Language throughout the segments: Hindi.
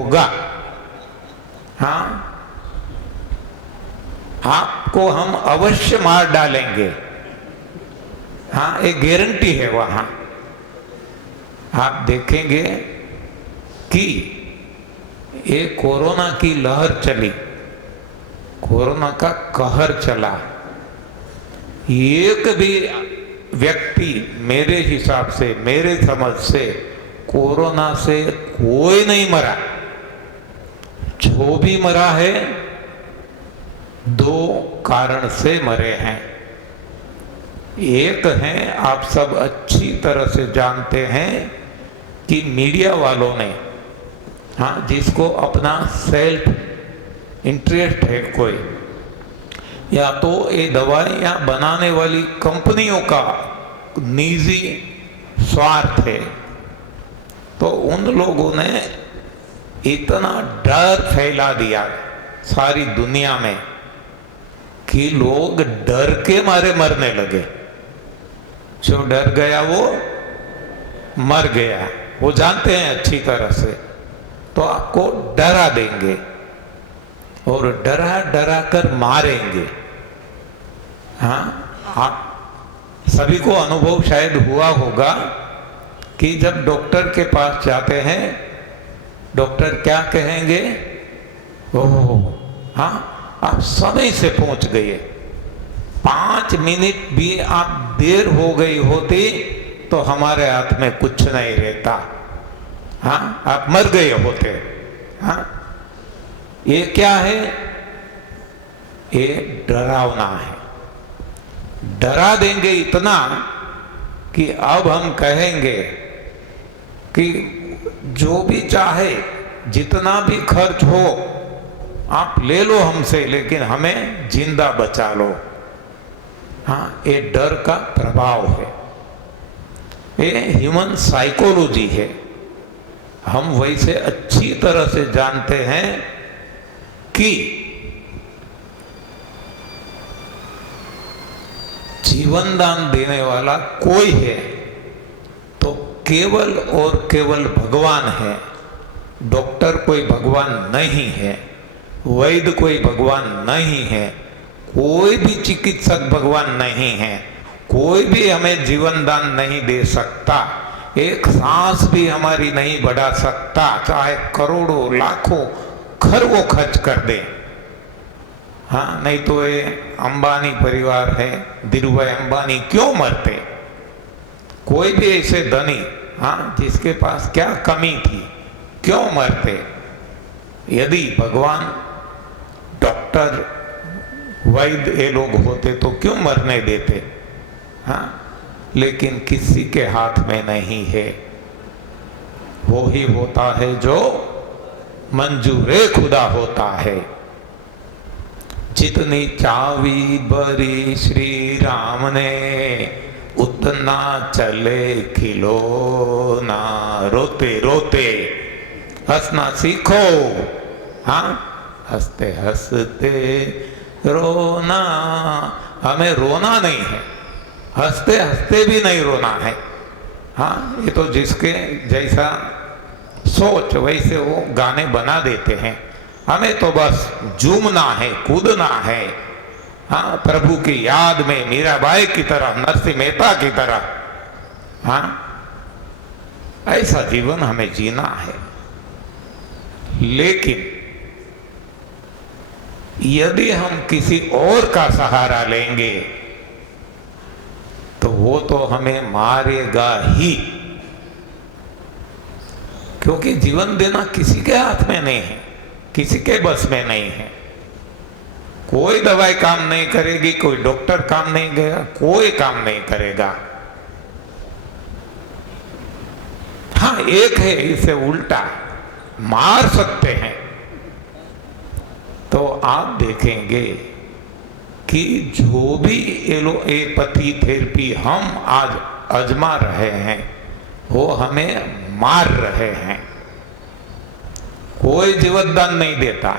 होगा। हाँ, आपको हम अवश्य मार डालेंगे। हाँ, एक गारंटी है वहां। आप देखेंगे कि ये कोरोना की लहर चली, कोरोना का कहर चला, एक भी व्यक्ति मेरे हिसाब से, मेरे समझ से कोरोना से कोई नहीं मरा। जो भी मरा है दो कारण से मरे हैं। एक है, आप सब अच्छी तरह से जानते हैं कि मीडिया वालों ने, हाँ, जिसको अपना सेल्फ इंटरेस्ट है कोई, या तो ये दवाइयाँ बनाने वाली कंपनियों का निजी स्वार्थ है, तो उन लोगों ने इतना डर फैला दिया सारी दुनिया में कि लोग डर के मारे मरने लगे। जो डर गया वो मर गया, वो जानते हैं अच्छी तरह से। तो आपको डरा देंगे और डरा डरा कर मारेंगे। हाँ, आप सभी को अनुभव शायद हुआ होगा कि जब डॉक्टर के पास जाते हैं, डॉक्टर क्या कहेंगे, ओह हाँ, आप समय से पहुंच गए, 5 मिनट भी आप देर हो गई होती तो हमारे हाथ में कुछ नहीं रहता। हाँ, आप मर गए होते। हाँ, ये क्या है? ये डरावना है। डरा देंगे इतना कि अब हम कहेंगे कि जो भी चाहे, जितना भी खर्च हो आप ले लो हमसे, लेकिन हमें जिंदा बचा लो। हाँ, ये डर का प्रभाव है, ये ह्यूमन साइकोलॉजी है। हम वैसे अच्छी तरह से जानते हैं कि जीवन दान देने वाला कोई है तो केवल और केवल भगवान है। डॉक्टर कोई भगवान नहीं है, वैद्य कोई भगवान नहीं है, कोई भी चिकित्सक भगवान नहीं है, कोई भी हमें जीवन दान नहीं दे सकता, एक सांस भी हमारी नहीं बढ़ा सकता, चाहे करोड़ों लाखों खरबों खर्च कर दे। हाँ, नहीं तो ये अंबानी परिवार है, धीरूभाई अंबानी क्यों मरते? कोई भी ऐसे धनी, हाँ, जिसके पास क्या कमी थी, क्यों मरते? यदि भगवान, डॉक्टर, वैद्य ये लोग होते तो क्यों मरने देते? हाँ, लेकिन किसी के हाथ में नहीं है। वो ही होता है जो मंजूरे खुदा होता है। जितनी चावी भरी श्री राम ने, उतना चले खिलौना। रोते रोते हंसना सीखो। हाँ, हंसते हंसते रोना। हमें रोना नहीं है, हंसते हंसते भी नहीं रोना है। हाँ, ये तो जिसके जैसा सोच वैसे वो गाने बना देते हैं। हमें तो बस झूमना है, कूदना है। हाँ, प्रभु की याद में मीराबाई की तरह, नरसिंह मेहता की तरह। हाँ, ऐसा जीवन हमें जीना है। लेकिन यदि हम किसी और का सहारा लेंगे तो वो तो हमें मारेगा ही, क्योंकि जीवन देना किसी के हाथ में नहीं है, किसी के बस में नहीं है। कोई दवाई काम नहीं करेगी, कोई डॉक्टर काम नहीं करेगा, कोई काम नहीं करेगा। हाँ, एक है इसे उल्टा मार सकते हैं। तो आप देखेंगे कि जो भी एलोपैथी थेरेपी हम आज आजमा रहे हैं वो हमें मार रहे हैं। कोई जीवतदान नहीं देता।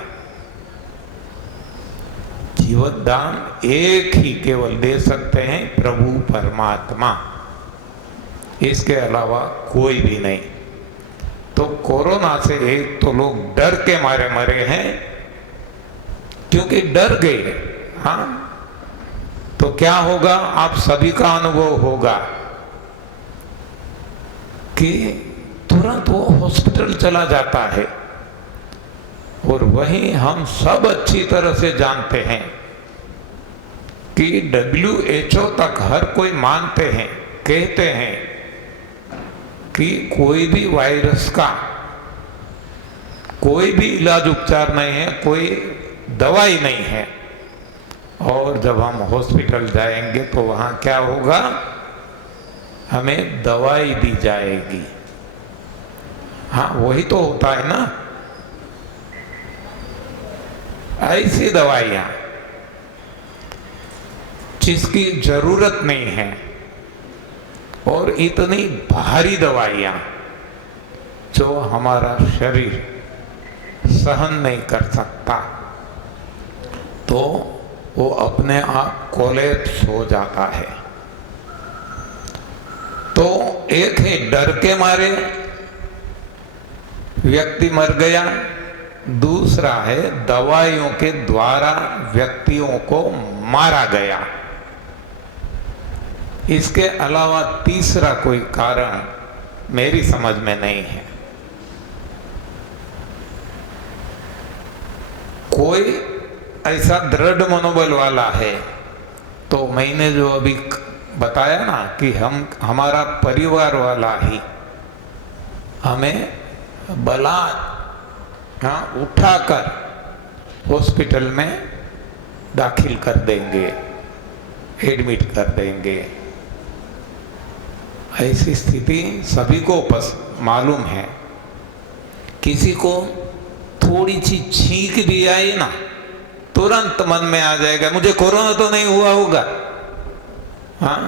जीवतदान एक ही केवल दे सकते हैं, प्रभु परमात्मा, इसके अलावा कोई भी नहीं। तो कोरोना से एक तो लोग डर के मारे मरे हैं, क्योंकि डर गए। हाँ, तो क्या होगा, आप सभी का अनुभव होगा कि तुरंत वो हॉस्पिटल चला जाता है। और वहीं हम सब अच्छी तरह से जानते हैं कि WHO तक हर कोई मानते हैं, कहते हैं कि कोई भी वायरस का कोई भी इलाज उपचार नहीं है, कोई दवाई नहीं है। और जब हम हॉस्पिटल जाएंगे तो वहां क्या होगा, हमें दवाई दी जाएगी। हाँ, वही तो होता है ना, ऐसी दवाइयां जिसकी जरूरत नहीं है और इतनी भारी दवाइयां जो हमारा शरीर सहन नहीं कर सकता, तो वो अपने आप कोलैप्स हो जाता है। तो एक है डर के मारे व्यक्ति मर गया, दूसरा है दवाइयों के द्वारा व्यक्तियों को मारा गया। इसके अलावा तीसरा कोई कारण मेरी समझ में नहीं है। कोई ऐसा दृढ़ मनोबल वाला है, तो मैंने जो अभी बताया ना कि हमारा परिवार वाला ही हमें उठाकर हॉस्पिटल में दाखिल कर देंगे, एडमिट कर देंगे। ऐसी स्थिति सभी को मालूम है। किसी को थोड़ी सी छींक भी आई ना, तुरंत मन में आ जाएगा मुझे कोरोना तो नहीं हुआ होगा। हाँ,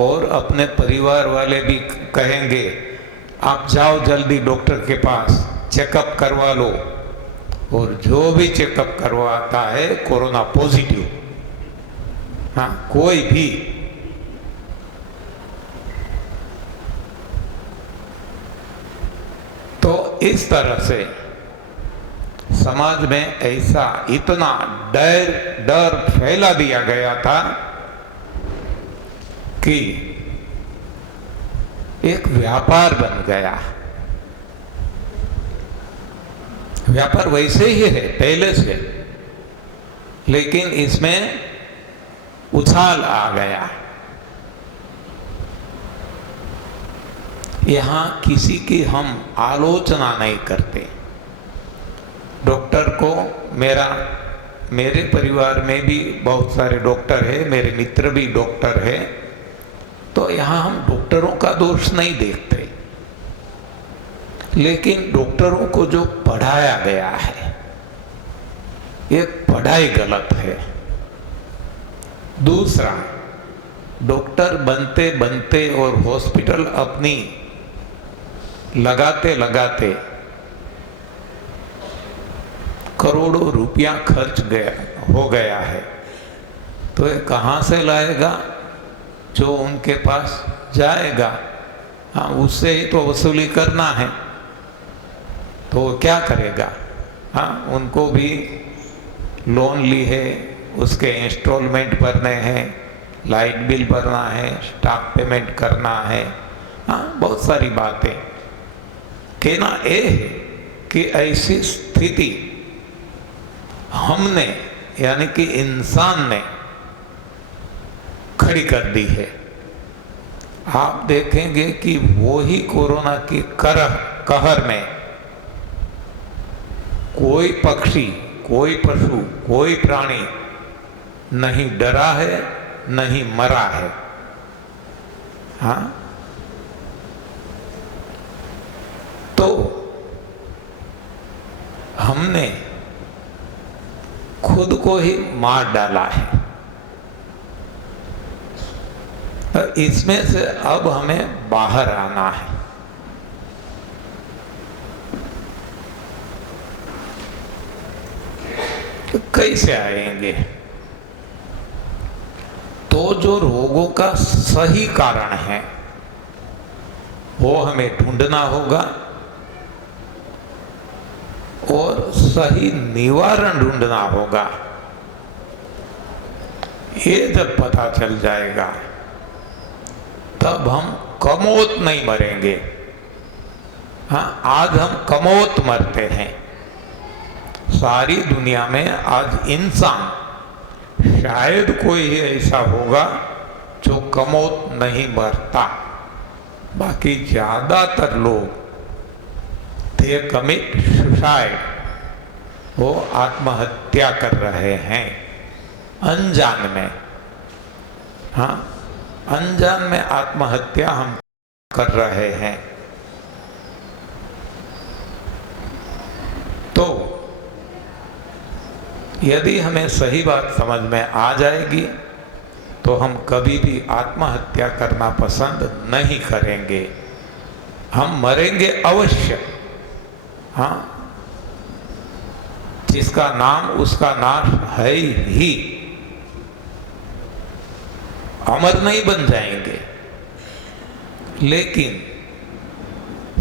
और अपने परिवार वाले भी कहेंगे आप जाओ जल्दी डॉक्टर के पास, चेकअप करवा लो। और जो भी चेकअप करवाता है कोरोना पॉजिटिव, हाँ, कोई भी। तो इस तरह से समाज में ऐसा इतना डर फैला दिया गया था कि एक व्यापार बन गया। व्यापार वैसे ही है पहले से, लेकिन इसमें उछाल आ गया। यहां किसी की हम आलोचना नहीं करते। डॉक्टर को मेरे परिवार में भी बहुत सारे डॉक्टर हैं, मेरे मित्र भी डॉक्टर हैं, तो यहाँ हम डॉक्टरों का दोष नहीं देखते। लेकिन डॉक्टरों को जो पढ़ाया गया है, ये पढ़ाई गलत है। दूसरा, डॉक्टर बनते बनते और हॉस्पिटल अपनी लगाते लगाते करोड़ों रुपया खर्च हो गया है। तो ये कहाँ से लाएगा? जो उनके पास जाएगा, हाँ, उससे ही तो वसूली करना है। तो वो क्या करेगा? हाँ, उनको भी लोन ली है, उसके इंस्टॉलमेंट भरने हैं, लाइट बिल भरना है, स्टाफ पेमेंट करना है, हाँ, बहुत सारी बातें। कहना ये है कि ऐसी स्थिति हमने, यानी कि इंसान ने खड़ी कर दी है। आप देखेंगे कि वो ही कोरोना की कहर में कोई पक्षी, कोई पशु, कोई प्राणी नहीं डरा है, नहीं मरा है। हाँ, तो हमने खुद को ही मार डाला है। तो इसमें से अब हमें बाहर आना है। तो कैसे आएंगे? तो जो रोगों का सही कारण है वो हमें ढूंढना होगा, और सही निवारण ढूंढना होगा। ये जब पता चल जाएगा तब हम कमोत नहीं मरेंगे। हाँ, आज हम कमोत मरते हैं। सारी दुनिया में आज इंसान शायद कोई ही ऐसा होगा जो कमोत नहीं मरता। बाकी ज्यादातर लोग दे कमिट सुसाइड, वो आत्महत्या कर रहे हैं अनजान में। हाँ, अनजान में आत्महत्या हम कर रहे हैं। तो यदि हमें सही बात समझ में आ जाएगी तो हम कभी भी आत्महत्या करना पसंद नहीं करेंगे। हम मरेंगे अवश्य। हाँ, जिसका नाम उसका नाश है ही, अमर नहीं बन जाएंगे, लेकिन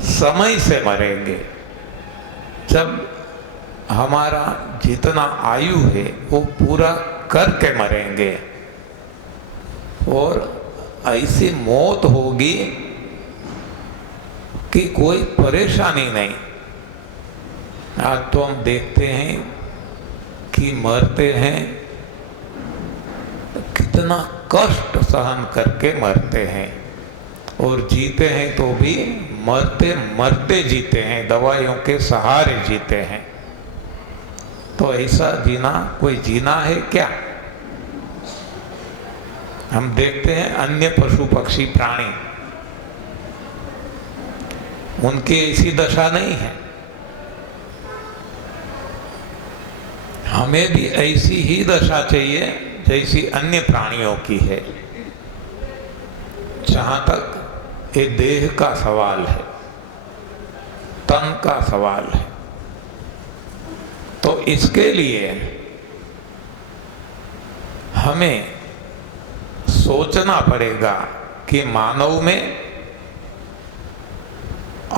समय से मरेंगे। जब हमारा जितना आयु है वो पूरा करके मरेंगे, और ऐसी मौत होगी कि कोई परेशानी नहीं। आज तो हम देखते हैं कि मरते हैं कितना कष्ट सहन करके मरते हैं, और जीते हैं तो भी मरते मरते जीते हैं, दवाइयों के सहारे जीते हैं। तो ऐसा जीना कोई जीना है क्या? हम देखते हैं अन्य पशु पक्षी प्राणी, उनकी ऐसी दशा नहीं है। हमें भी ऐसी ही दशा चाहिए जैसी अन्य प्राणियों की है। जहां तक ये देह का सवाल है, तन का सवाल है, तो इसके लिए हमें सोचना पड़ेगा कि मानव में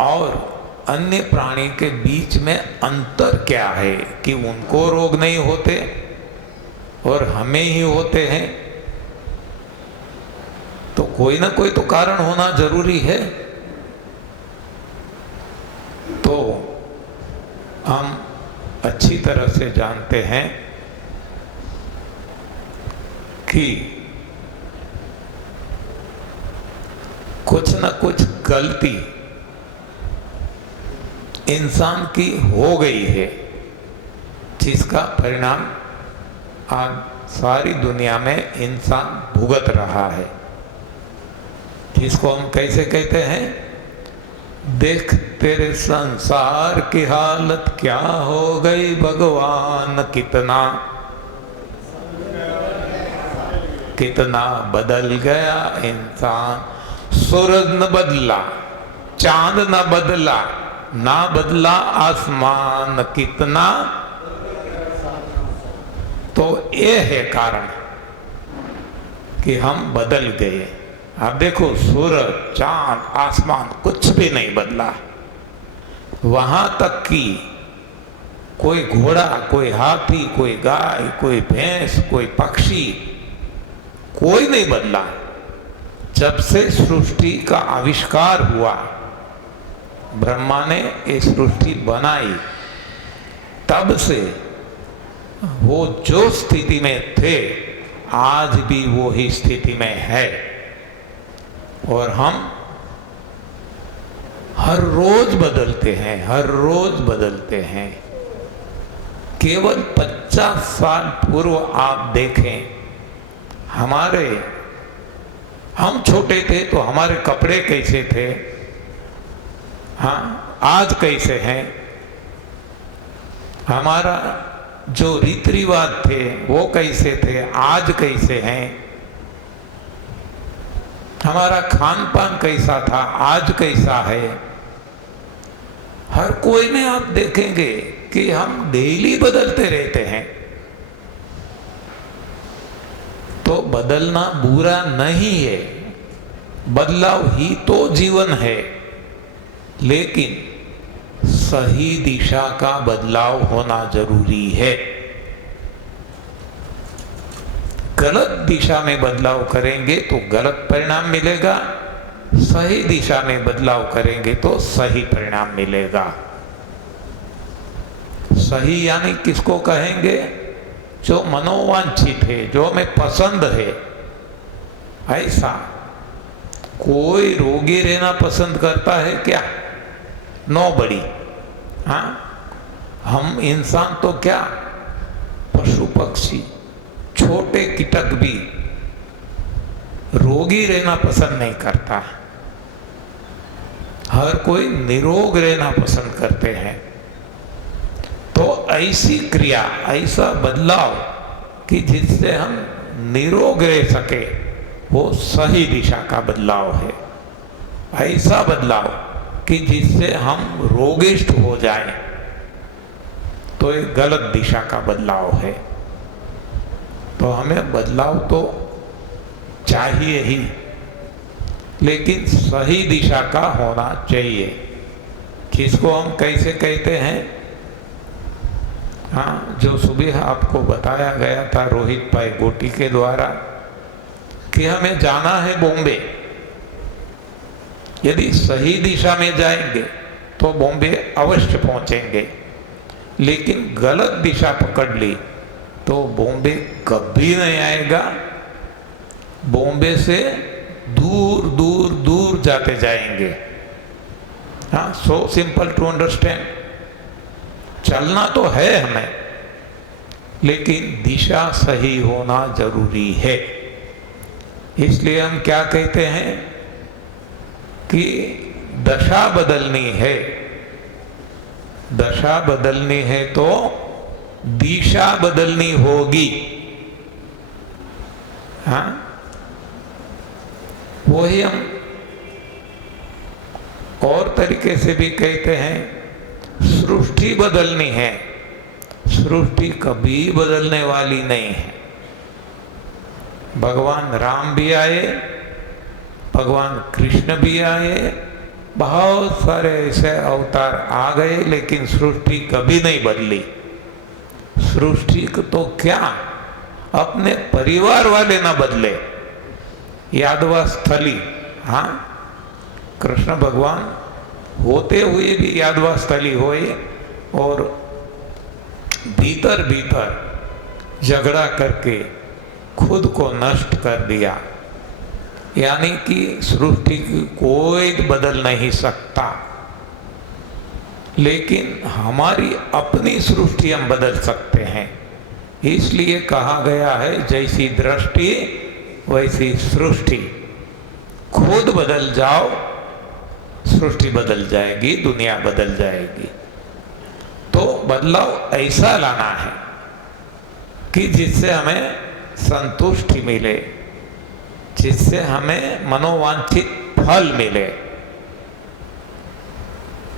और अन्य प्राणी के बीच में अंतर क्या है कि उनको रोग नहीं होते और हमें ही होते हैं। तो कोई ना कोई तो कारण होना जरूरी है। तो हम अच्छी तरह से जानते हैं कि कुछ न कुछ गलती इंसान की हो गई है, जिसका परिणाम आज सारी दुनिया में इंसान भुगत रहा है। जिसको हम कैसे कहते हैं, देख तेरे संसार की हालत क्या हो गई भगवान, कितना कितना बदल गया इंसान। सूरज न बदला, चांद न बदला, ना बदला आसमान, कितना। तो ये है कारण कि हम बदल गए। आप देखो, सूरज, चांद, आसमान कुछ भी नहीं बदला। वहां तक कि कोई घोड़ा, कोई हाथी, कोई गाय, कोई भैंस, कोई पक्षी, कोई नहीं बदला। जब से सृष्टि का आविष्कार हुआ, ब्रह्मा ने ये सृष्टि बनाई, तब से वो जो स्थिति में थे आज भी वो ही स्थिति में है। और हम हर रोज बदलते हैं, हर रोज बदलते हैं। केवल 50 साल पूर्व आप देखें, हम छोटे थे तो हमारे कपड़े कैसे थे, हाँ आज कैसे हैं। हमारा जो रीति रिवाज थे वो कैसे थे, आज कैसे हैं। हमारा खान पान कैसा था, आज कैसा है। हर कोई में आप देखेंगे कि हम डेली बदलते रहते हैं। तो बदलना बुरा नहीं है, बदलाव ही तो जीवन है। लेकिन सही दिशा का बदलाव होना जरूरी है। गलत दिशा में बदलाव करेंगे तो गलत परिणाम मिलेगा, सही दिशा में बदलाव करेंगे तो सही परिणाम मिलेगा। सही यानी किसको कहेंगे? जो मनोवांछित है, जो हमें पसंद है। ऐसा कोई रोगी रहना पसंद करता है क्या? नोबडी। हाँ, हम इंसान तो क्या, पशु पक्षी छोटे कीटक भी रोगी रहना पसंद नहीं करता। हर कोई निरोग रहना पसंद करते हैं। तो ऐसी क्रिया, ऐसा बदलाव कि जिससे हम निरोग रह सके, वो सही दिशा का बदलाव है। ऐसा बदलाव कि जिससे हम रोगिष्ट हो जाएं, तो ये गलत दिशा का बदलाव है। तो हमें बदलाव तो चाहिए ही, लेकिन सही दिशा का होना चाहिए। किसको हम कैसे कहते हैं? हाँ, जो सुबह आपको बताया गया था रोहित भाई गोटी के द्वारा कि हमें जाना है बॉम्बे। यदि सही दिशा में जाएंगे तो बॉम्बे अवश्य पहुंचेंगे, लेकिन गलत दिशा पकड़ ली तो बॉम्बे कभी नहीं आएगा। बॉम्बे से दूर दूर दूर जाते जाएंगे। हाँ, सो सिंपल टू अंडरस्टैंड। चलना तो है हमें, लेकिन दिशा सही होना जरूरी है। इसलिए हम क्या कहते हैं कि दशा बदलनी है। दशा बदलनी है तो दिशा बदलनी होगी। हाँ, वही हम और तरीके से भी कहते हैं, सृष्टि बदलनी है। सृष्टि कभी बदलने वाली नहीं है। भगवान राम भी आए, भगवान कृष्ण भी आए, बहुत सारे ऐसे अवतार आ गए, लेकिन सृष्टि कभी नहीं बदली। सृष्टि तो क्या, अपने परिवार वाले ना बदले। यादवा स्थली, हाँ, कृष्ण भगवान होते हुए भी यादवा स्थली हुए और भीतर भीतर झगड़ा करके खुद को नष्ट कर दिया। यानी कि सृष्टि की कोई बदल नहीं सकता, लेकिन हमारी अपनी सृष्टि हम बदल सकते हैं। इसलिए कहा गया है, जैसी दृष्टि वैसी सृष्टि। खुद बदल जाओ, सृष्टि बदल जाएगी, दुनिया बदल जाएगी। तो बदलाव ऐसा लाना है कि जिससे हमें संतुष्टि मिले, जिससे हमें मनोवांछित फल मिले।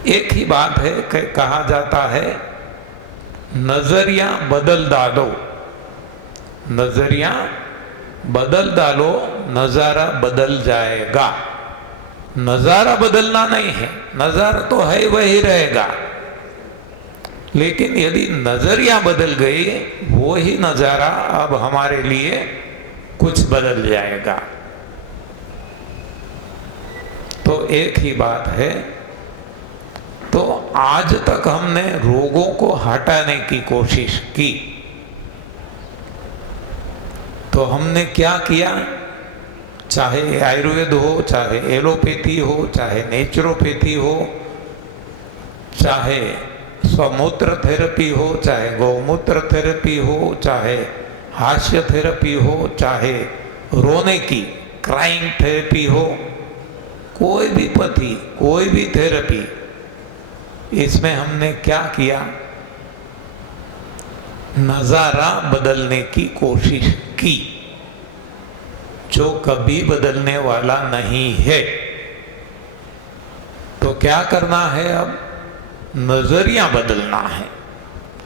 एक ही बात है कि कहा जाता है, नजरिया बदल डालो। नजरिया बदल डालो, नजारा बदल जाएगा। नजारा बदलना नहीं है, नजारा तो है वही रहेगा, लेकिन यदि नजरिया बदल गई, वो ही नजारा अब हमारे लिए कुछ बदल जाएगा। तो एक ही बात है। तो आज तक हमने रोगों को हटाने की कोशिश की, तो हमने क्या किया? चाहे आयुर्वेद हो, चाहे एलोपैथी हो, चाहे नेचुरोपैथी हो, चाहे स्वमूत्र थेरेपी हो, चाहे गौमूत्र थेरेपी हो, चाहे हास्य थेरेपी हो, चाहे रोने की क्राइंग थेरेपी हो, कोई भी पद्धति, कोई भी थेरेपी, इसमें हमने क्या किया? नजारा बदलने की कोशिश की, जो कभी बदलने वाला नहीं है। तो क्या करना है? अब नजरिया बदलना है।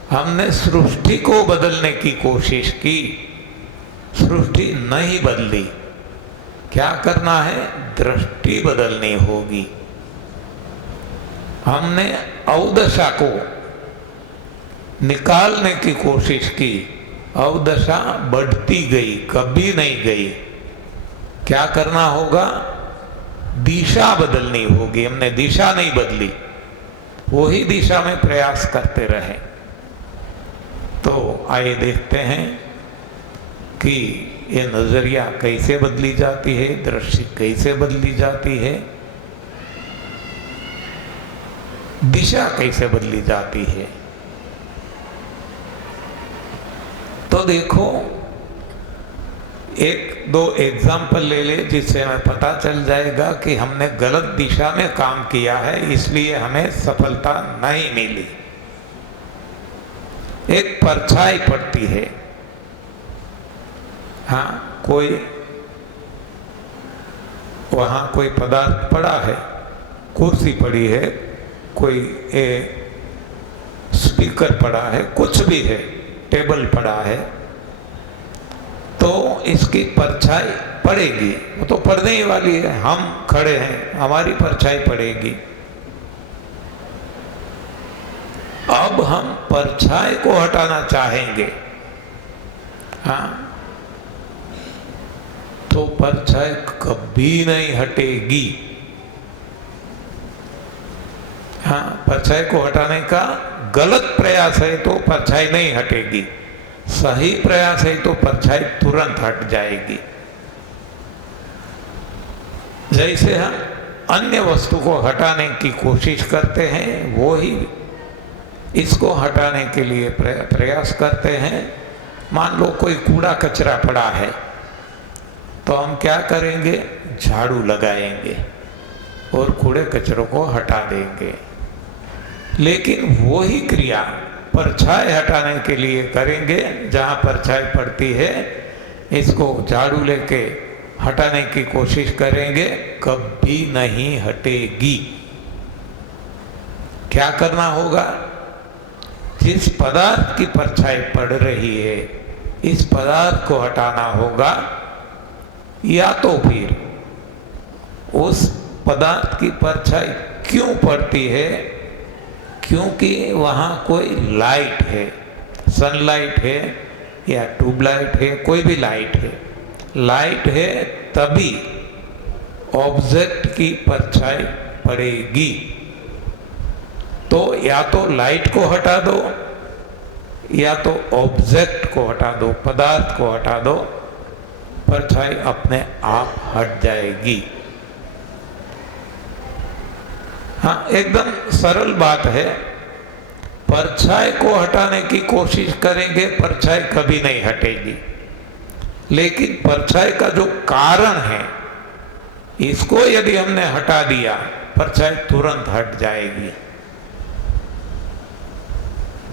हमने सृष्टि को बदलने की कोशिश की, सृष्टि नहीं बदली। क्या करना है? दृष्टि बदलनी होगी। हमने अवदशा को निकालने की कोशिश की, अवदशा बढ़ती गई, कभी नहीं गई। क्या करना होगा? दिशा बदलनी होगी। हमने दिशा नहीं बदली, वही दिशा में प्रयास करते रहे। तो आइए देखते हैं कि ये नजरिया कैसे बदली जाती है, दृष्टि कैसे बदली जाती है, दिशा कैसे बदली जाती है। तो देखो, एक दो एग्जाम्पल ले ले जिससे हमें पता चल जाएगा कि हमने गलत दिशा में काम किया है, इसलिए हमें सफलता नहीं मिली। एक परछाई पड़ती है, हाँ, कोई वहां कोई पदार्थ पड़ा है, कुर्सी पड़ी है, कोई स्पीकर पड़ा है, कुछ भी है, टेबल पड़ा है, तो इसकी परछाई पड़ेगी। वो तो पड़ने ही वाली है। हम खड़े हैं, हमारी परछाई पड़ेगी। अब हम परछाई को हटाना चाहेंगे, हाँ, तो परछाई कभी नहीं हटेगी। हाँ, परछाई को हटाने का गलत प्रयास है तो परछाई नहीं हटेगी, सही प्रयास है तो परछाई तुरंत हट जाएगी। जैसे हम अन्य वस्तु को हटाने की कोशिश करते हैं, वो ही इसको हटाने के लिए प्रयास करते हैं। मान लो कोई कूड़ा कचरा पड़ा है, तो हम क्या करेंगे? झाड़ू लगाएंगे और कूड़े कचरों को हटा देंगे। लेकिन वो ही क्रिया परछाई हटाने के लिए करेंगे। जहाँ परछाई पड़ती है, इसको झाड़ू लेके हटाने की कोशिश करेंगे, कभी नहीं हटेगी। क्या करना होगा? जिस पदार्थ की परछाई पड़ रही है, इस पदार्थ को हटाना होगा, या तो फिर उस पदार्थ की परछाई क्यों पड़ती है? क्योंकि वहाँ कोई लाइट है, सनलाइट है या ट्यूबलाइट है, कोई भी लाइट है, लाइट है तभी ऑब्जेक्ट की परछाई पड़ेगी। तो या तो लाइट को हटा दो या तो ऑब्जेक्ट को हटा दो, पदार्थ को हटा दो, परछाई अपने आप हट जाएगी। हाँ, एकदम सरल बात है। परछाई को हटाने की कोशिश करेंगे, परछाई कभी नहीं हटेगी। लेकिन परछाई का जो कारण है, इसको यदि हमने हटा दिया, परछाई तुरंत हट जाएगी।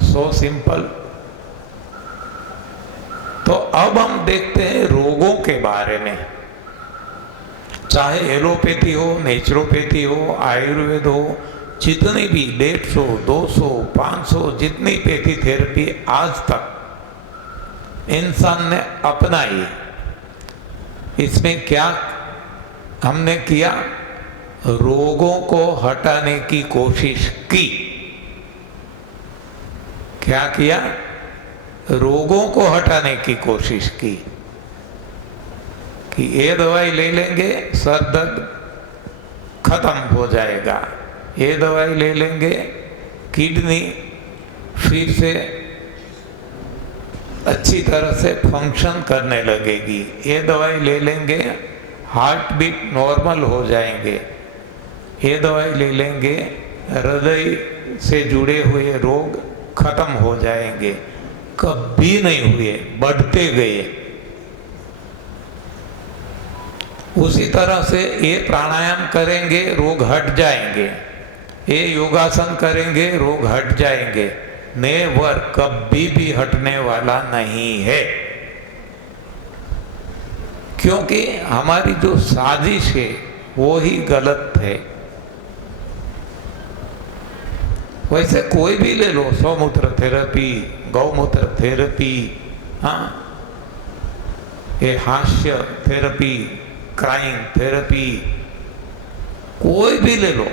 So simple. तो अब हम देखते हैं रोगों के बारे में। चाहे एलोपैथी हो, नेचुरोपैथी हो, आयुर्वेद हो, जितनी भी 150, 200, 500 जितनी पैथी थेरेपी आज तक इंसान ने अपनाई, इसमें क्या हमने किया? रोगों को हटाने की कोशिश की। क्या किया? रोगों को हटाने की कोशिश की कि ये दवाई ले लेंगे, सर दर्द खत्म हो जाएगा, ये दवाई ले लेंगे, किडनी फिर से अच्छी तरह से फंक्शन करने लगेगी, ये दवाई ले लेंगे, हार्ट बीट नॉर्मल हो जाएंगे, ये दवाई ले लेंगे, हृदय से जुड़े हुए रोग खत्म हो जाएंगे। कभी नहीं हुए, बढ़ते गए। उसी तरह से ये प्राणायाम करेंगे, रोग हट जाएंगे, ये योगासन करेंगे, रोग हट जाएंगे। नेवर, कभी भी हटने वाला नहीं है। क्योंकि हमारी जो साजिश है वो ही गलत है। वैसे कोई भी ले लो, स्वमूत्र थेरेपी, गौमूत्र थेरेपी, हाँ, ये हास्य थेरेपी, क्राइम थेरेपी, कोई भी ले लो,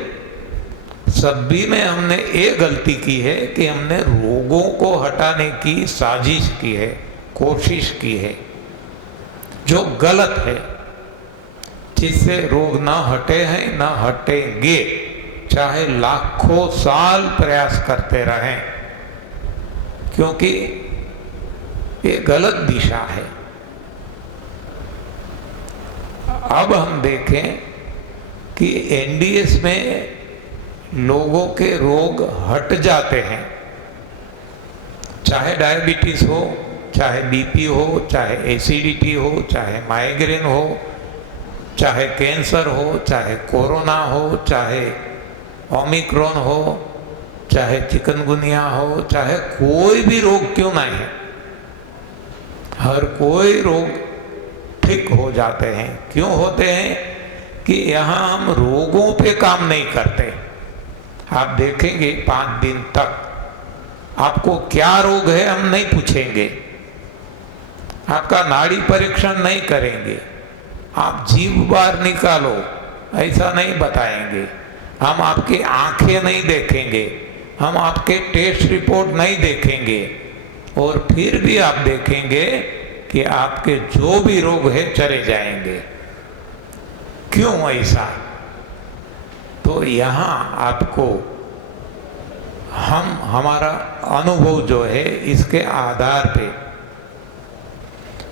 सभी में हमने एक गलती की है कि हमने रोगों को हटाने की साजिश की है, कोशिश की है, जो गलत है, जिससे रोग ना हटे हैं ना हटेंगे, चाहे लाखों साल प्रयास करते रहें, क्योंकि ये गलत दिशा है। अब हम देखें कि एनडीएस में लोगों के रोग हट जाते हैं, चाहे डायबिटीज हो, चाहे बीपी हो, चाहे एसिडिटी हो, चाहे माइग्रेन हो, चाहे कैंसर हो, चाहे कोरोना हो, चाहे ओमिक्रॉन हो, चाहे चिकनगुनिया हो, चाहे कोई भी रोग क्यों ना है, हर कोई रोग ठीक हो जाते हैं। क्यों होते हैं कि यहाँ हम रोगों पे काम नहीं करते। आप देखेंगे 5 दिन तक आपको क्या रोग है हम नहीं पूछेंगे, आपका नाड़ी परीक्षण नहीं करेंगे, आप जीभ बाहर निकालो ऐसा नहीं बताएंगे, हम आपकी आंखें नहीं देखेंगे, हम आपके टेस्ट रिपोर्ट नहीं देखेंगे, और फिर भी आप देखेंगे कि आपके जो भी रोग है चले जाएंगे। क्यों ऐसा? तो यहाँ आपको हमारा अनुभव जो है इसके आधार पे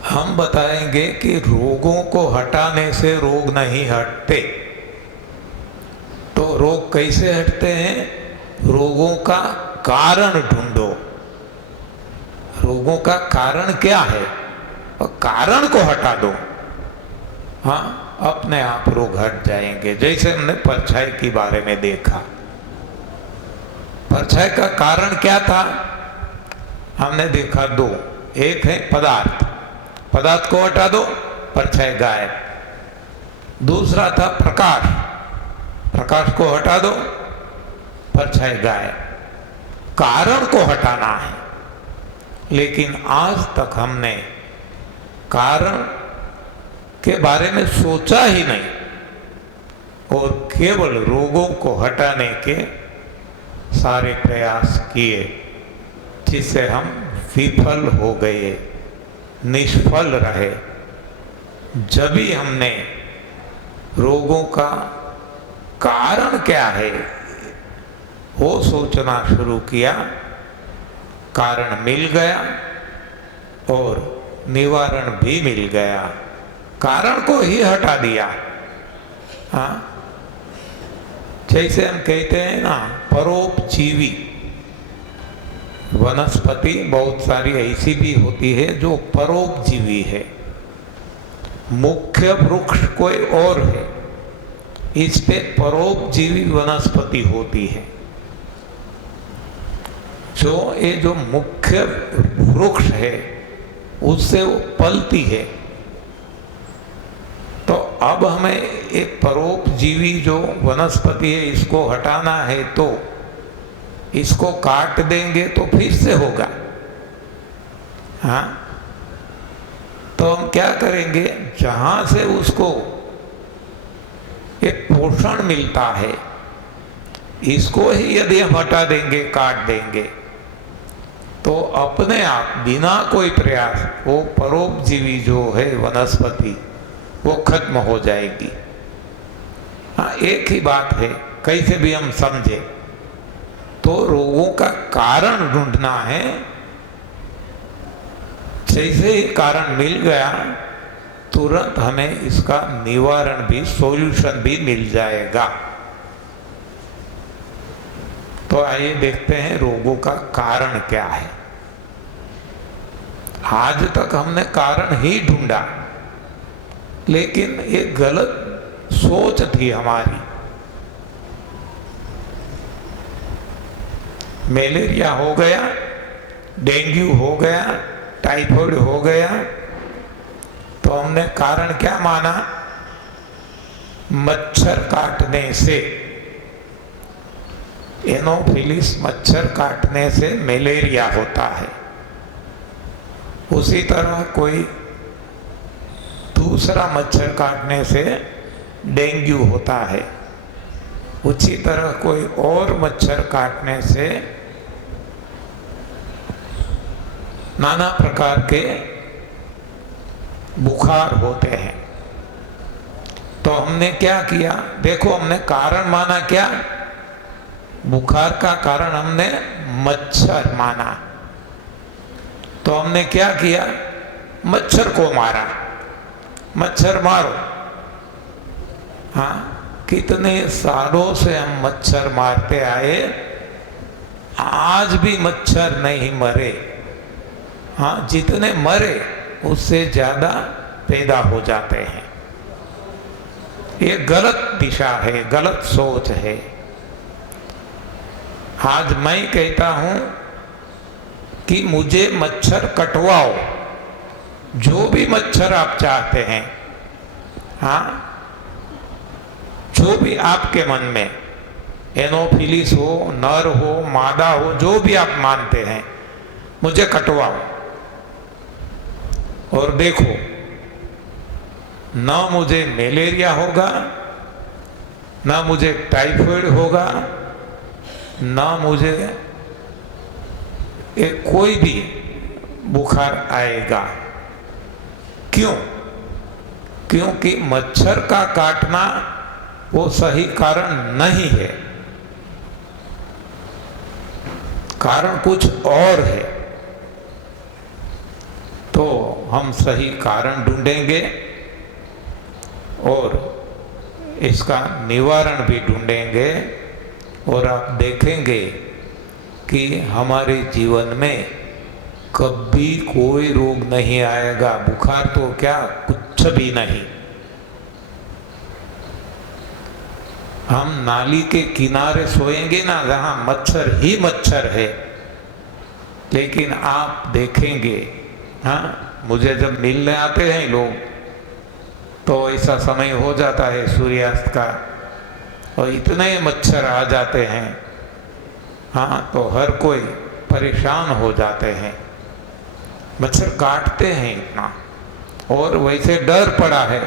हम बताएंगे कि रोगों को हटाने से रोग नहीं हटते। तो रोग कैसे हटते हैं? रोगों का कारण ढूंढो। रोगों का कारण क्या है और कारण को हटा दो, हाँ अपने आप रोग हट जाएंगे। जैसे हमने परछाई के बारे में देखा, परछाई का कारण क्या था? हमने देखा 2, एक है पदार्थ, पदार्थ को हटा दो परछाई गायब। दूसरा था प्रकाश, प्रकाश को हटा दो परछाई गायब। कारण को हटाना है, लेकिन आज तक हमने कारण के बारे में सोचा ही नहीं और केवल रोगों को हटाने के सारे प्रयास किए, जिससे हम विफल हो गए, निष्फल रहे। जब भी हमने रोगों का कारण क्या है वो सोचना शुरू किया, कारण मिल गया और निवारण भी मिल गया। कारण को ही हटा दिया। हाँ, जैसे हम कहते हैं ना, परोपजीवी वनस्पति बहुत सारी ऐसी भी होती है जो परोपजीवी है। मुख्य वृक्ष कोई और है, इस पे परोपजीवी वनस्पति होती है। जो मुख्य वृक्ष है उससे वो पलती है। तो अब हमें एक परोपजीवी जो वनस्पति है इसको हटाना है, तो इसको काट देंगे तो फिर से होगा। हाँ, तो हम क्या करेंगे? जहां से उसको एक पोषण मिलता है, इसको ही यदि हम हटा देंगे, काट देंगे, तो अपने आप बिना कोई प्रयास वो परोपजीवी जो है वनस्पति वो खत्म हो जाएगी। हाँ, एक ही बात है, कैसे भी हम समझे तो रोगों का कारण ढूंढना है। जैसे ही कारण मिल गया तुरंत हमें इसका निवारण भी, सॉल्यूशन भी मिल जाएगा। तो आइए देखते हैं रोगों का कारण क्या है। आज तक हमने कारण ही ढूंढा, लेकिन ये गलत सोच थी हमारी। मलेरिया हो गया, डेंगू हो गया, टाइफाइड हो गया, तो हमने कारण क्या माना? मच्छर काटने से, एनोफिलिस मच्छर काटने से मलेरिया होता है। उसी तरह कोई दूसरा मच्छर काटने से डेंगू होता है। उसी तरह कोई और मच्छर काटने से नाना प्रकार के बुखार होते हैं। तो हमने क्या किया, देखो हमने कारण माना क्या, बुखार का कारण हमने मच्छर माना। तो हमने क्या किया, मच्छर को मारा, मच्छर मारो। हाँ, कितने सालों से हम मच्छर मारते आए, आज भी मच्छर नहीं मरे। हाँ, जितने मरे उससे ज्यादा पैदा हो जाते हैं। ये गलत दिशा है, गलत सोच है। आज मैं कहता हूं कि मुझे मच्छर कटवाओ, जो भी मच्छर आप चाहते हैं। हाँ, जो भी आपके मन में, एनोफिलिस हो, नर हो, मादा हो, जो भी आप मानते हैं, मुझे कटवाओ। और देखो, ना मुझे मलेरिया होगा, ना मुझे टाइफाइड होगा, ना मुझे कोई भी बुखार आएगा। क्यों? क्योंकि मच्छर का काटना वो सही कारण नहीं है, कारण कुछ और है। तो हम सही कारण ढूंढेंगे और इसका निवारण भी ढूंढेंगे, और आप देखेंगे कि हमारे जीवन में कभी कोई रोग नहीं आएगा। बुखार तो क्या, कुछ भी नहीं। हम नाली के किनारे सोएंगे ना, जहां मच्छर ही मच्छर है, लेकिन आप देखेंगे, हाँ, मुझे जब मिलने आते हैं लोग, तो ऐसा समय हो जाता है सूर्यास्त का, और इतने मच्छर आ जाते हैं, हाँ, तो हर कोई परेशान हो जाते हैं। मच्छर काटते हैं इतना, और वैसे डर पड़ा है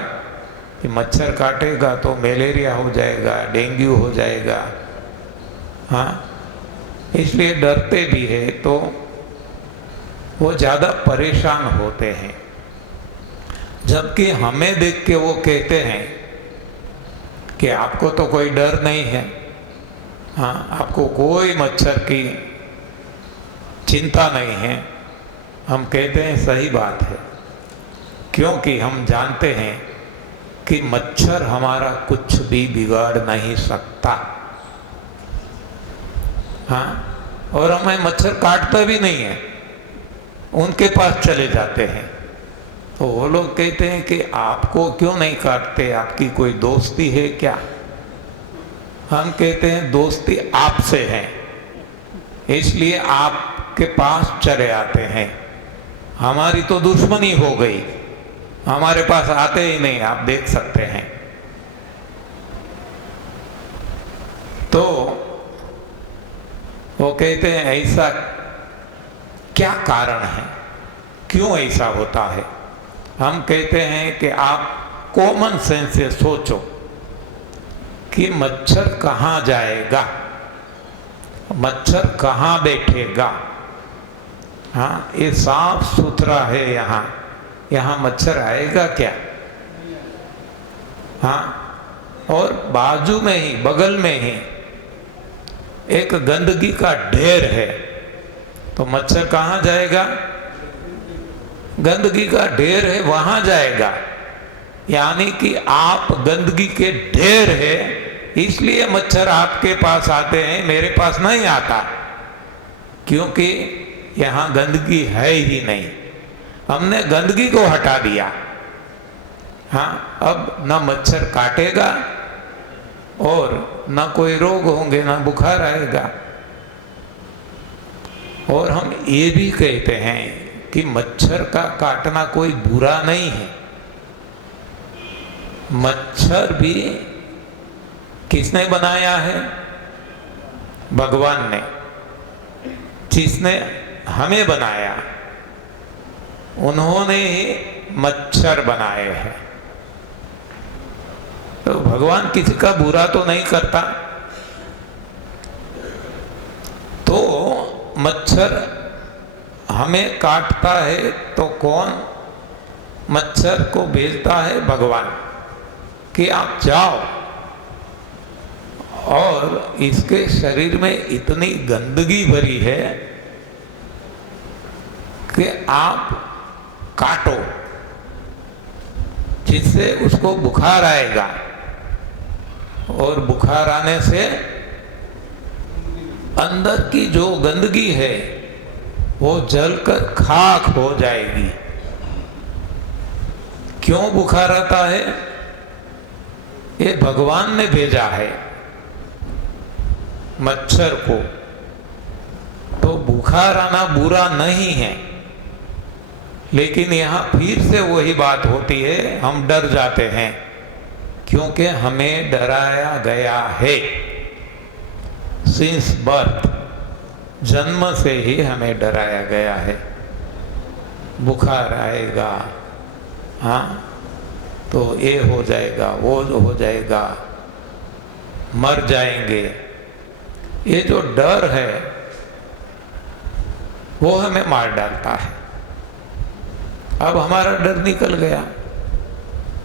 कि मच्छर काटेगा तो मलेरिया हो जाएगा, डेंगू हो जाएगा। हाँ, इसलिए डरते भी है, तो वो ज़्यादा परेशान होते हैं। जबकि हमें देख के वो कहते हैं कि आपको तो कोई डर नहीं है, हाँ, आपको कोई मच्छर की चिंता नहीं है। हम कहते हैं सही बात है, क्योंकि हम जानते हैं कि मच्छर हमारा कुछ भी बिगाड़ नहीं सकता। हाँ, और हमें मच्छर काटता भी नहीं है, उनके पास चले जाते हैं। तो वो लोग कहते हैं कि आपको क्यों नहीं काटते, आपकी कोई दोस्ती है क्या? हम कहते हैं दोस्ती आपसे है, इसलिए आपके पास चले आते हैं। हमारी तो दुश्मनी हो गई, हमारे पास आते ही नहीं, आप देख सकते हैं। तो वो कहते हैं ऐसा क्या कारण है, क्यों ऐसा होता है? हम कहते हैं कि आप कॉमन सेंस से सोचो कि मच्छर कहाँ जाएगा, मच्छर कहाँ बैठेगा। हाँ, ये साफ सुथरा है, यहाँ यहाँ मच्छर आएगा क्या? हाँ, और बाजू में ही, बगल में ही एक गंदगी का ढेर है, तो मच्छर कहाँ जाएगा? गंदगी का ढेर है वहां जाएगा। यानी कि आप गंदगी के ढेर है, इसलिए मच्छर आपके पास आते हैं, मेरे पास नहीं आता, क्योंकि यहाँ गंदगी है ही नहीं। हमने गंदगी को हटा दिया। हाँ, अब ना मच्छर काटेगा और ना कोई रोग होंगे, ना बुखार आएगा। और हम ये भी कहते हैं कि मच्छर का काटना कोई बुरा नहीं है। मच्छर भी किसने बनाया है? भगवान ने। जिसने हमें बनाया, उन्होंने ही मच्छर बनाए हैं। तो भगवान किसी का बुरा तो नहीं करता, मच्छर हमें काटता है तो कौन मच्छर को भेजता है? भगवान, कि आप जाओ, और इसके शरीर में इतनी गंदगी भरी है कि आप काटो, जिससे उसको बुखार आएगा, और बुखार आने से अंदर की जो गंदगी है वो जलकर खाक हो जाएगी। क्यों बुखार आता है? ये भगवान ने भेजा है मच्छर को। तो बुखार आना बुरा नहीं है, लेकिन यहां फिर से वही बात होती है, हम डर जाते हैं क्योंकि हमें डराया गया है। सिंस बर्थ, जन्म से ही हमें डराया गया है, बुखार आएगा, हाँ तो ये हो जाएगा, वो हो जाएगा, मर जाएंगे। ये जो डर है वो हमें मार डालता है। अब हमारा डर निकल गया।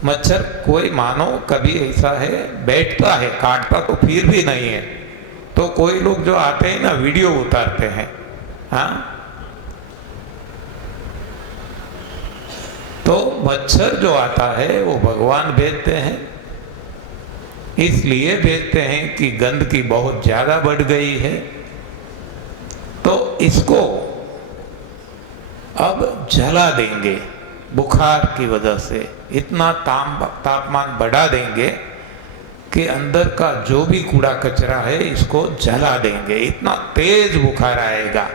मच्छर कोई मानो कभी ऐसा है बैठता है, काटता तो फिर भी नहीं है, तो कोई लोग जो आते हैं ना वीडियो उतारते हैं, हाँ तो मच्छर जो आता है वो भगवान भेजते हैं। इसलिए भेजते हैं कि गंदगी बहुत ज्यादा बढ़ गई है, तो इसको अब जला देंगे बुखार की वजह से, इतना तापमान बढ़ा देंगे कि अंदर का जो भी कूड़ा कचरा है इसको जला देंगे, इतना तेज बुखार आएगा।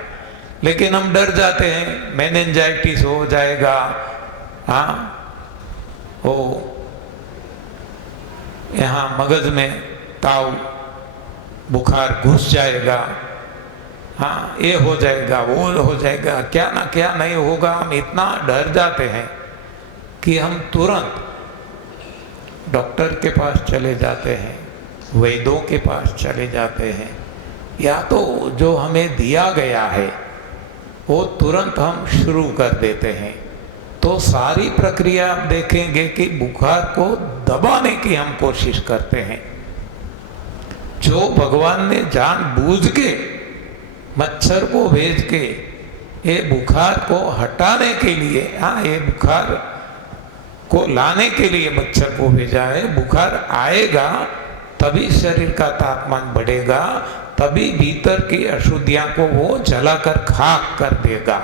लेकिन हम डर जाते हैं, मेनिंजाइटिस हो जाएगा, हाँ वो यहाँ मगज में ताव बुखार घुस जाएगा, हाँ ये हो जाएगा, वो हो जाएगा, क्या ना क्या नहीं होगा। हम इतना डर जाते हैं कि हम तुरंत डॉक्टर के पास चले जाते हैं, वैद्यों के पास चले जाते हैं, या तो जो हमें दिया गया है वो तुरंत हम शुरू कर देते हैं। तो सारी प्रक्रिया आप देखेंगे कि बुखार को दबाने की हम कोशिश करते हैं। जो भगवान ने जानबूझ के मच्छर को भेज के ये बुखार को हटाने के लिए, हाँ ये बुखार को लाने के लिए मच्छर को भेजा है। बुखार आएगा तभी शरीर का तापमान बढ़ेगा, तभी भीतर की अशुद्धियां को वो जलाकर खाक कर देगा।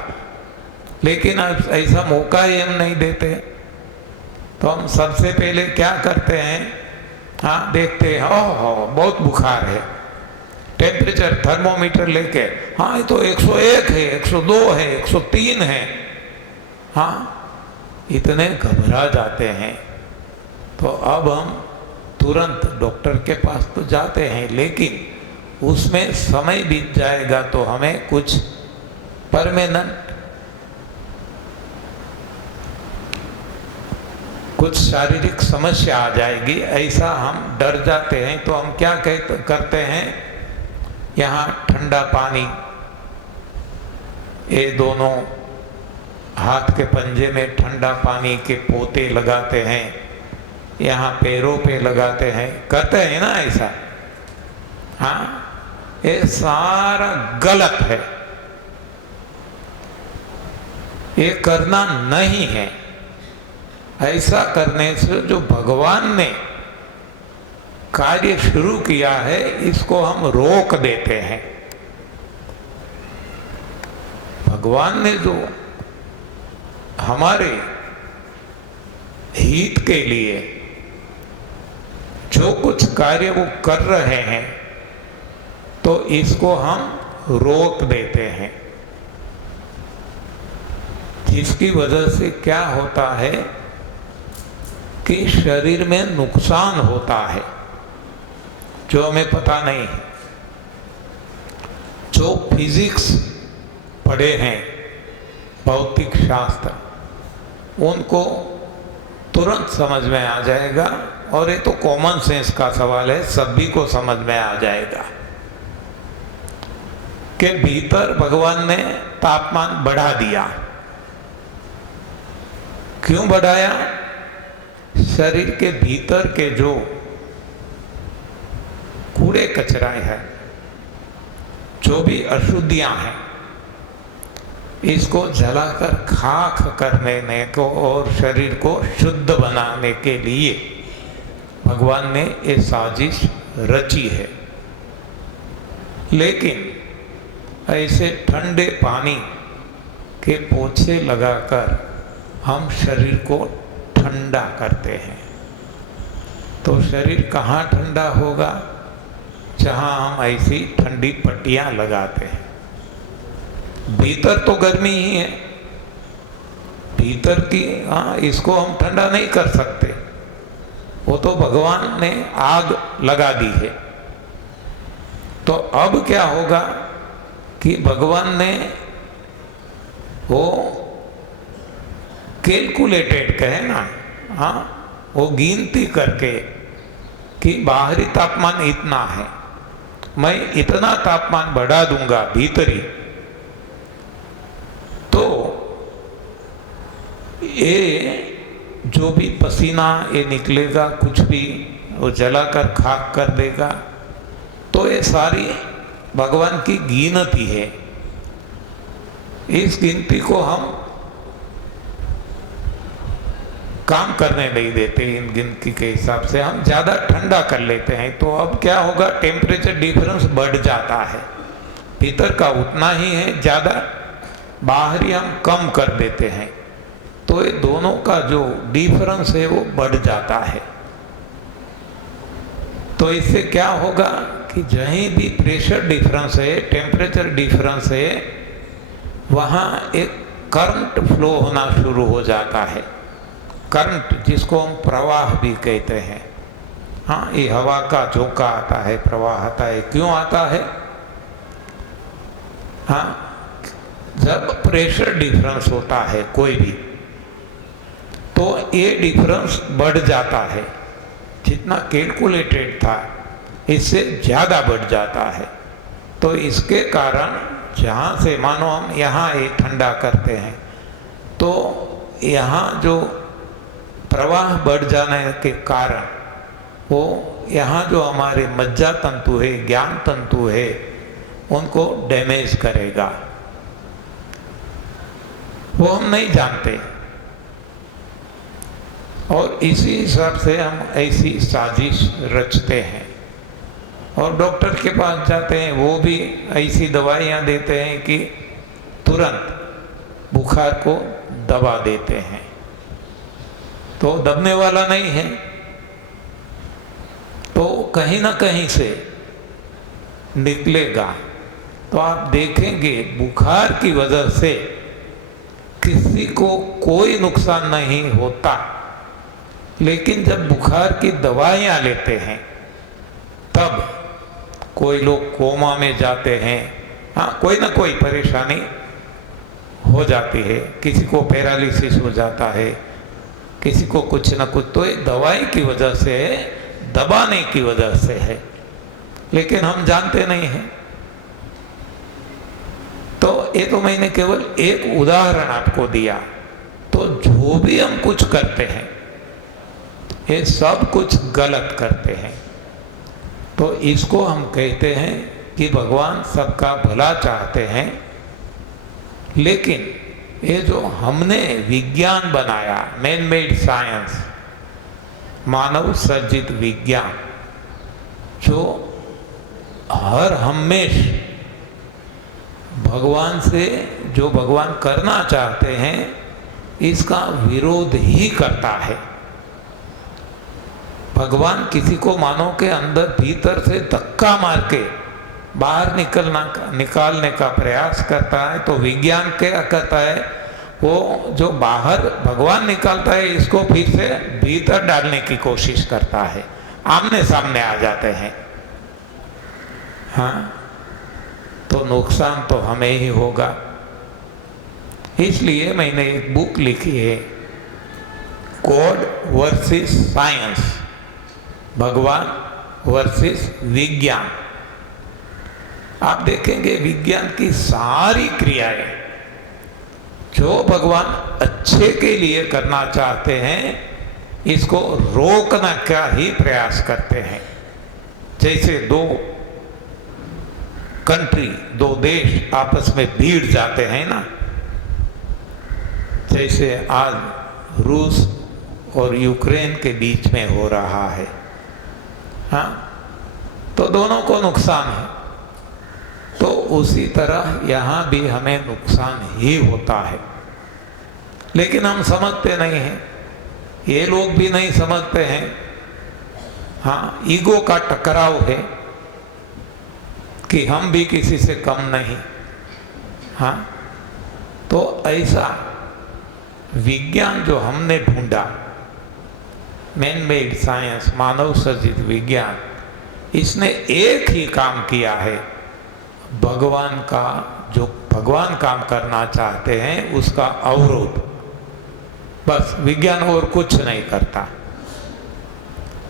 लेकिन अब ऐसा मौका ही हम नहीं देते, तो हम सबसे पहले क्या करते हैं, हाँ देखते हैं ओह बहुत बुखार है, टेम्परेचर थर्मोमीटर लेके, हाँ ये तो 101 है, 102 है, 103 है, हाँ इतने घबरा जाते हैं। तो अब हम तुरंत डॉक्टर के पास तो जाते हैं, लेकिन उसमें समय बीत जाएगा तो हमें कुछ परमानेंट कुछ शारीरिक समस्या आ जाएगी, ऐसा हम डर जाते हैं। तो हम क्या करते हैं, यहाँ ठंडा पानी, ये दोनों हाथ के पंजे में ठंडा पानी के पोते लगाते हैं, यहाँ पैरों पे लगाते हैं, करते हैं ना ऐसा, हाँ ये सारा गलत है, ये करना नहीं है। ऐसा करने से जो भगवान ने कार्य शुरू किया है इसको हम रोक देते हैं। भगवान ने जो हमारे हित के लिए जो कुछ कार्य वो कर रहे हैं तो इसको हम रोक देते हैं, जिसकी वजह से क्या होता है कि शरीर में नुकसान होता है जो हमें पता नहीं है। जो फिजिक्स पढ़े हैं, भौतिक शास्त्र, उनको तुरंत समझ में आ जाएगा, और ये तो कॉमन सेंस का सवाल है, सभी को समझ में आ जाएगा। के भीतर भगवान ने तापमान बढ़ा दिया। क्यों बढ़ाया? शरीर के भीतर के जो कूड़े कचरा है, जो भी अशुद्धियां हैं, इसको जलाकर खाक करने को और शरीर को शुद्ध बनाने के लिए भगवान ने ये साजिश रची है। लेकिन ऐसे ठंडे पानी के पोछे लगाकर हम शरीर को ठंडा करते हैं। तो शरीर कहाँ ठंडा होगा? जहाँ हम ऐसी ठंडी पट्टियाँ लगाते हैं। भीतर तो गर्मी ही है, भीतर की, हाँ, इसको हम ठंडा नहीं कर सकते। वो तो भगवान ने आग लगा दी है। तो अब क्या होगा कि भगवान ने वो कैलकुलेटेड कहे ना, हाँ, वो गिनती करके कि बाहरी तापमान इतना है, मैं इतना तापमान बढ़ा दूंगा भीतरी, तो ये जो भी पसीना ये निकलेगा, कुछ भी वो जलाकर खाक कर देगा। तो ये सारी भगवान की गिनती है। इस गिनती को हम काम करने नहीं देते। इन गिनती के हिसाब से हम ज़्यादा ठंडा कर लेते हैं। तो अब क्या होगा? टेम्परेचर डिफरेंस बढ़ जाता है। भीतर का उतना ही है, ज़्यादा बाहरी हम कम कर देते हैं। तो ये दोनों का जो डिफरेंस है वो बढ़ जाता है। तो इससे क्या होगा कि जहीं भी प्रेशर डिफरेंस है, टेम्परेचर डिफरेंस है, वहाँ एक करंट फ्लो होना शुरू हो जाता है। करंट, जिसको हम प्रवाह भी कहते हैं। हाँ, ये हवा का झोंका आता है, प्रवाह आता है। क्यों आता है? हाँ, जब प्रेशर डिफरेंस होता है कोई भी, तो ये डिफरेंस बढ़ जाता है। जितना कैलकुलेटेड था इससे ज़्यादा बढ़ जाता है। तो इसके कारण जहाँ से मानो हम यहाँ ये ठंडा करते हैं, तो यहाँ जो प्रवाह बढ़ जाने के कारण वो यहाँ जो हमारे मज्जा तंतु है, ज्ञान तंतु है, उनको डैमेज करेगा। वो हम नहीं जानते। और इसी हिसाब से हम ऐसी साजिश रचते हैं। और डॉक्टर के पास जाते हैं, वो भी ऐसी दवाइयाँ देते हैं कि तुरंत बुखार को दबा देते हैं। तो दबने वाला नहीं है। तो कहीं ना कहीं से निकलेगा। तो आप देखेंगे बुखार की वजह से किसी को कोई नुकसान नहीं होता, लेकिन जब बुखार की दवाइयाँ लेते हैं तब कोई लोग कोमा में जाते हैं। हाँ, कोई ना कोई परेशानी हो जाती है। किसी को पैरालिसिस हो जाता है, किसी को कुछ ना कुछ। तो ये दवाई की वजह से, दबाने की वजह से है, लेकिन हम जानते नहीं हैं। तो ये तो मैंने केवल एक उदाहरण आपको दिया। तो जो भी हम कुछ करते हैं, ये सब कुछ गलत करते हैं। तो इसको हम कहते हैं कि भगवान सबका भला चाहते हैं, लेकिन ये जो हमने विज्ञान बनाया, मैन मेड साइंस, मानव सर्जित विज्ञान, जो हर हमेश भगवान से, जो भगवान करना चाहते हैं, इसका विरोध ही करता है। भगवान किसी को मानो के अंदर भीतर से धक्का मार के बाहर निकालने का प्रयास करता है, तो विज्ञान क्या करता है? वो जो बाहर भगवान निकालता है, इसको फिर से भीतर डालने की कोशिश करता है। आमने सामने आ जाते हैं। हाँ, तो नुकसान तो हमें ही होगा। इसलिए मैंने एक बुक लिखी है, गॉड वर्सेस साइंस, भगवान वर्सेस विज्ञान। आप देखेंगे विज्ञान की सारी क्रियाएं जो भगवान अच्छे के लिए करना चाहते हैं, इसको रोकना का ही प्रयास करते हैं। जैसे दो कंट्री, दो देश आपस में भिड़ जाते हैं ना, जैसे आज रूस और यूक्रेन के बीच में हो रहा है, हाँ, तो दोनों को नुकसान है। तो उसी तरह यहाँ भी हमें नुकसान ही होता है, लेकिन हम समझते नहीं हैं, ये लोग भी नहीं समझते हैं। हाँ, ईगो का टकराव है कि हम भी किसी से कम नहीं। हाँ, तो ऐसा विज्ञान जो हमने ढूंढा, मैन मेड साइंस, मानव सर्जित विज्ञान, इसने एक ही काम किया है, भगवान का जो भगवान काम करना चाहते हैं उसका अवरोध। बस विज्ञान और कुछ नहीं करता।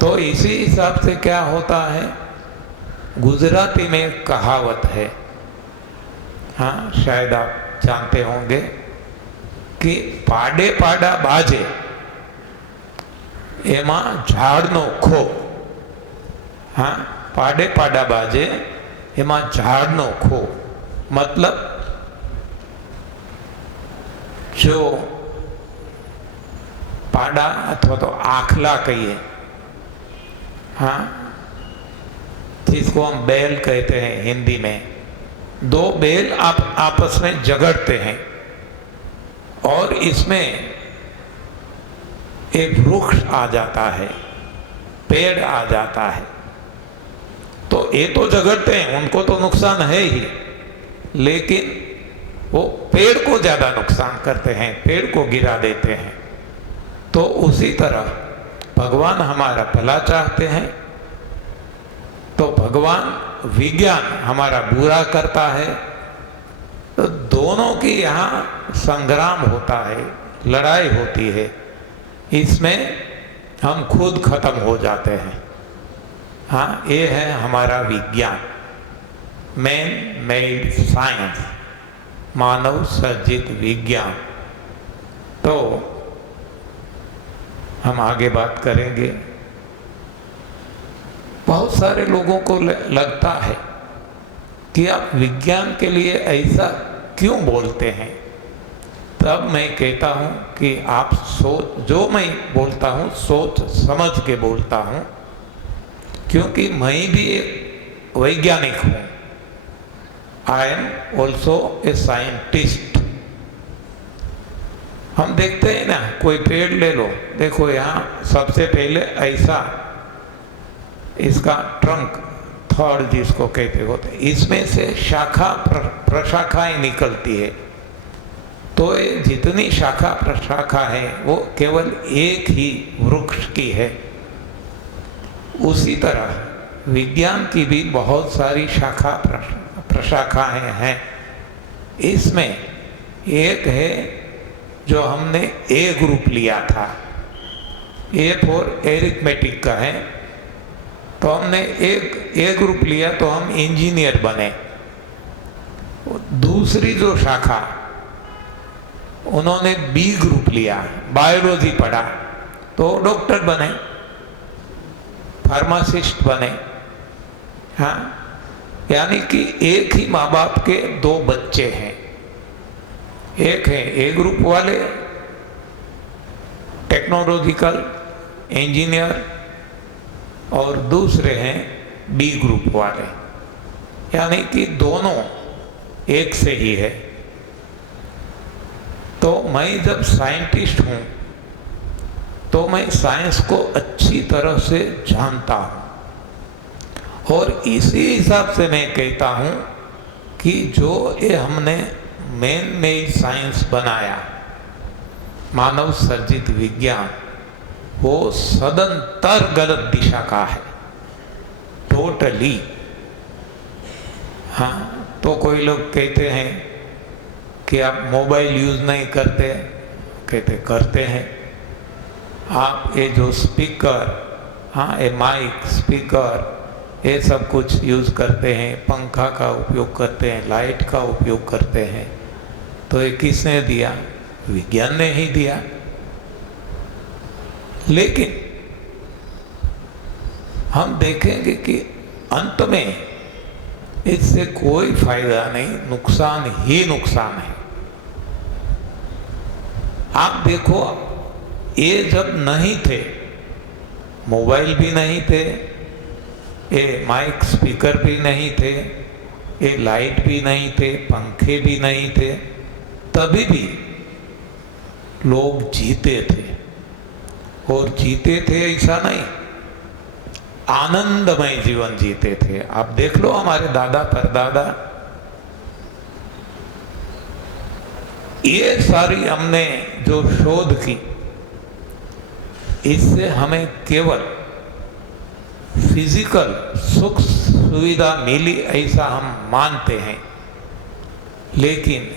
तो इसी हिसाब से क्या होता है, गुजराती में एक कहावत है, हाँ शायद आप जानते होंगे, कि पाडे पाडा बाजे एमा झाड़नो खो। हाँ, पाडे पाडा बाजे एमा झाड़नो खो, मतलब जो पाडा अथवा तो आखला कहिए, हाँ, जिसको हम बैल कहते हैं हिंदी में, दो बैल आपस में झगड़ते हैं और इसमें एक वृक्ष आ जाता है, पेड़ आ जाता है, तो ये तो झगड़ते हैं, उनको तो नुकसान है ही, लेकिन वो पेड़ को ज्यादा नुकसान करते हैं, पेड़ को गिरा देते हैं। तो उसी तरह भगवान हमारा भला चाहते हैं, तो भगवान विज्ञान हमारा बुरा करता है, तो दोनों की यहाँ संग्राम होता है, लड़ाई होती है, इसमें हम खुद खत्म हो जाते हैं। हाँ, ये है हमारा विज्ञान, मैन मेड साइंस, मानव सर्जित विज्ञान। तो हम आगे बात करेंगे। बहुत सारे लोगों को लगता है कि आप विज्ञान के लिए ऐसा क्यों बोलते हैं। तब मैं कहता हूं कि आप जो मैं बोलता हूं सोच समझ के बोलता हूं, क्योंकि मैं भी एक वैज्ञानिक हूं। I am also a scientist. हम देखते हैं ना, कोई पेड़ ले लो, देखो यहाँ सबसे पहले ऐसा इसका ट्रंक, थर्ड जिसको कहते होते, इसमें से शाखा प्रशाखाएं निकलती है। तो ये जितनी शाखा प्रशाखा है वो केवल एक ही वृक्ष की है। उसी तरह विज्ञान की भी बहुत सारी शाखा प्रशाखाएं हैं। इसमें एक है जो हमने ए ग्रुप लिया था, ए फॉर एरिथमेटिक का है, तो हमने एक ए ग्रुप लिया तो हम इंजीनियर बने। दूसरी जो शाखा उन्होंने बी ग्रुप लिया, बायोलॉजी पढ़ा, तो डॉक्टर बने, फार्मासिस्ट बने। हाँ, यानी कि एक ही माँ बाप के दो बच्चे हैं। एक है ए ग्रुप वाले टेक्नोलॉजिकल इंजीनियर और दूसरे हैं बी ग्रुप वाले, यानी कि दोनों एक से ही है। तो मैं जब साइंटिस्ट हूं तो मैं साइंस को अच्छी तरह से जानता हूं और इसी हिसाब से मैं कहता हूं कि जो ये हमने मैन मेड साइंस बनाया, मानव सर्जित विज्ञान, वो सदंतर गलत दिशा का है, टोटली। हाँ, तो कोई लोग कहते हैं कि आप मोबाइल यूज नहीं करते, कहते करते हैं। आप ये जो स्पीकर, हाँ ये माइक स्पीकर ये सब कुछ यूज़ करते हैं, पंखा का उपयोग करते हैं, लाइट का उपयोग करते हैं, तो ये किसने दिया? विज्ञान ने ही दिया। लेकिन हम देखेंगे कि अंत में इससे कोई फायदा नहीं, नुकसान ही नुकसान है। आप देखो, ये जब नहीं थे, मोबाइल भी नहीं थे, ये माइक स्पीकर भी नहीं थे, ये लाइट भी नहीं थे, पंखे भी नहीं थे, तभी भी लोग जीते थे। और जीते थे ऐसा नहीं, आनंदमय जीवन जीते थे। आप देख लो हमारे दादा परदादा, ये सारी हमने जो शोध की, इससे हमें केवल फिजिकल सुख सुविधा मिली ऐसा हम मानते हैं, लेकिन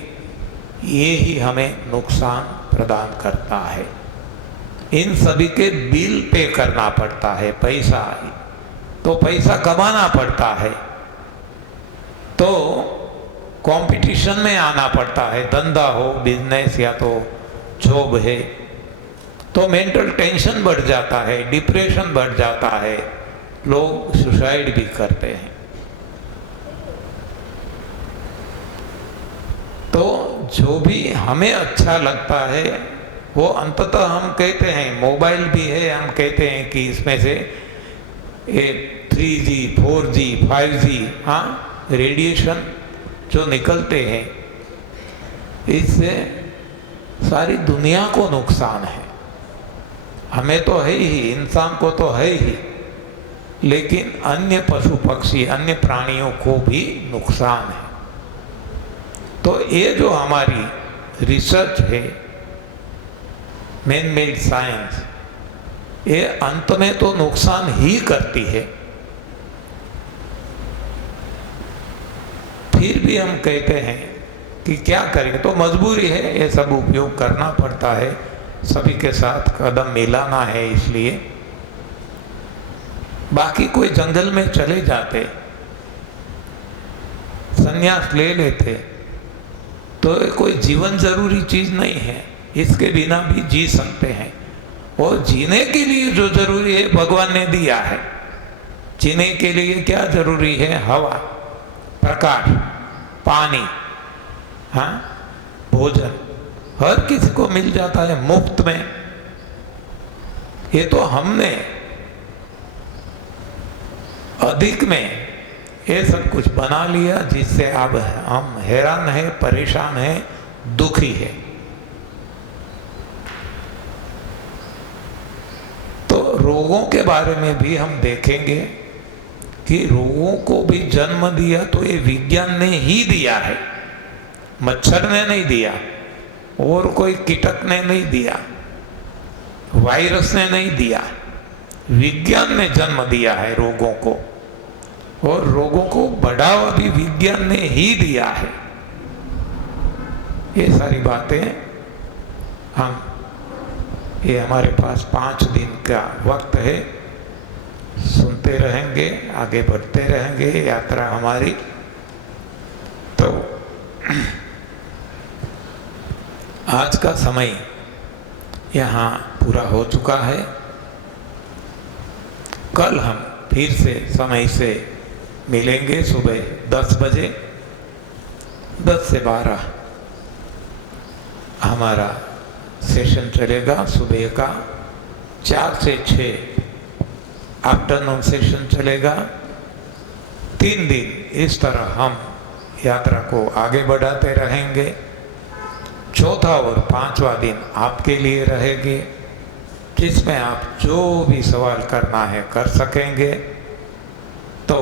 ये ही हमें नुकसान प्रदान करता है। इन सभी के बिल पे करना पड़ता है, पैसा कमाना पड़ता है, तो कंपटीशन में आना पड़ता है, धंधा हो, बिजनेस या तो जॉब है, तो मेंटल टेंशन बढ़ जाता है, डिप्रेशन बढ़ जाता है, लोग सुसाइड भी करते हैं। तो जो भी हमें अच्छा लगता है वो अंततः हम कहते हैं, मोबाइल भी है, हम कहते हैं कि इसमें से 3G 4G 5G रेडिएशन जो निकलते हैं, इससे सारी दुनिया को नुकसान है। हमें तो है ही, इंसान को तो है ही, लेकिन अन्य पशु पक्षी, अन्य प्राणियों को भी नुकसान है। तो ये जो हमारी रिसर्च है, मैन मेड साइंस, ये अंत में तो नुकसान ही करती है। फिर भी हम कहते हैं कि क्या करें, तो मजबूरी है, ये सब उपयोग करना पड़ता है, सभी के साथ कदम मिलाना है। इसलिए बाकी कोई जंगल में चले जाते, संन्यास ले लेते, तो कोई जीवन जरूरी चीज नहीं है, इसके बिना भी जी सकते हैं। और जीने के लिए जो जरूरी है भगवान ने दिया है। जीने के लिए क्या जरूरी है? हवा, प्रकाश, पानी, भोजन, हर किसी को मिल जाता है मुफ्त में। ये तो हमने अधिक में ये सब कुछ बना लिया, जिससे अब हम हैरान हैं, परेशान हैं, दुखी है। तो रोगों के बारे में भी हम देखेंगे कि रोगों को भी जन्म दिया तो ये विज्ञान ने ही दिया है, मच्छर ने नहीं दिया, और कोई कीटक ने नहीं दिया, वायरस ने नहीं दिया, विज्ञान ने जन्म दिया है रोगों को। और रोगों को बढ़ावा भी विज्ञान ने ही दिया है। ये सारी बातें ये हमारे पास 5 दिन का वक्त है, सुनते रहेंगे, आगे बढ़ते रहेंगे यात्रा हमारी। तो आज का समय यहाँ पूरा हो चुका है। कल हम फिर से समय से मिलेंगे सुबह 10 बजे। 10 से 12 हमारा सेशन चलेगा सुबह का, 4 से 6 आफ्टरनून सेशन चलेगा। 3 दिन इस तरह हम यात्रा को आगे बढ़ाते रहेंगे। चौथा और 5वां दिन आपके लिए रहेंगे, जिसमें आप जो भी सवाल करना है कर सकेंगे। तो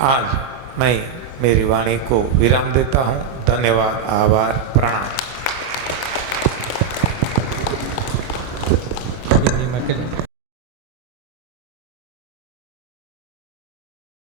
आज मैं मेरी वाणी को विराम देता हूँ। धन्यवाद, आभार, प्रणाम।